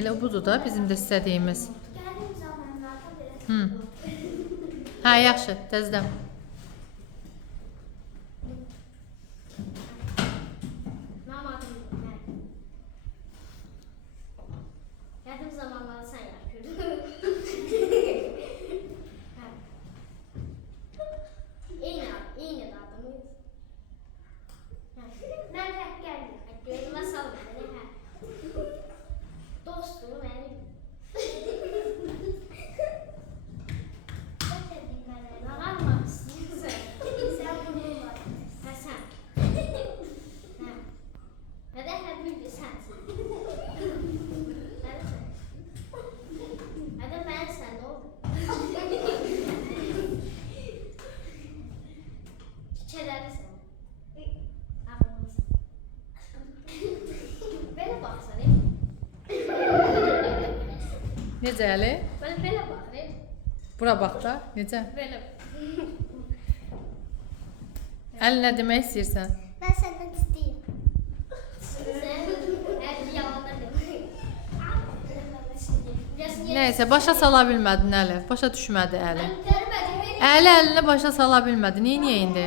Elə budur da bizim də istədiyimiz. Gəldim zamanlarda belə. Hə, yaxşı, təzədən. Mənim adım mən. Gəldim zamanlarda sən yapıyordun. Eyni adımız. Mən tək gəldim. Gözümə salma məni, hə. Dostum mənim. Ağarmaq istəyirsən. Sən bunu var. Hə, sən. Hə. Nə də həbib sənsin. Hə, sən. Hə də mən sən, nə oldu? Çiçəklərisən. Ağırmısın. Belə baxsan, Necə Əli? belə bax, Bura bax da, necə? belə. Əli, nə demək istəyirsən? Mən səndən istəyim. Sən hər yalanlar demək. Nəysə, başa sala bilmədin Əli. Başa düşmədi Əli. Mən görmədim. Əli əlini başa sala bilmədi. Niyə indi?